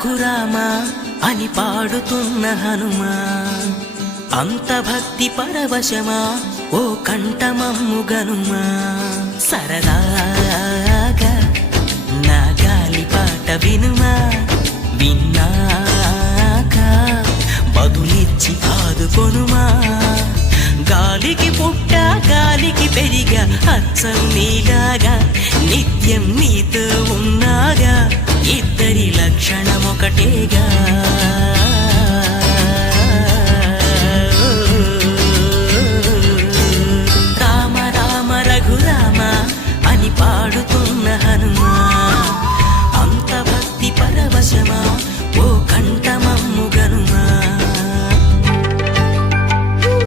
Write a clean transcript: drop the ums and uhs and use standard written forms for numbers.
రఘురామా అని పాడుతున్న హనుమా, అంత భక్తి పరవశమా ఓ కంఠమమ్ము గనుమా. సరదాగా నా గాలి పాట వినుమా, విన్నాక బదులిచ్చి ఆదుకొనుమా. గాలికి పుట్ట గాలికి పెరిగా అచ్చం నీలాగా, నిత్యం నీతో ఉన్నాగా, ఇద్దరి లక్షణమొకటేగా.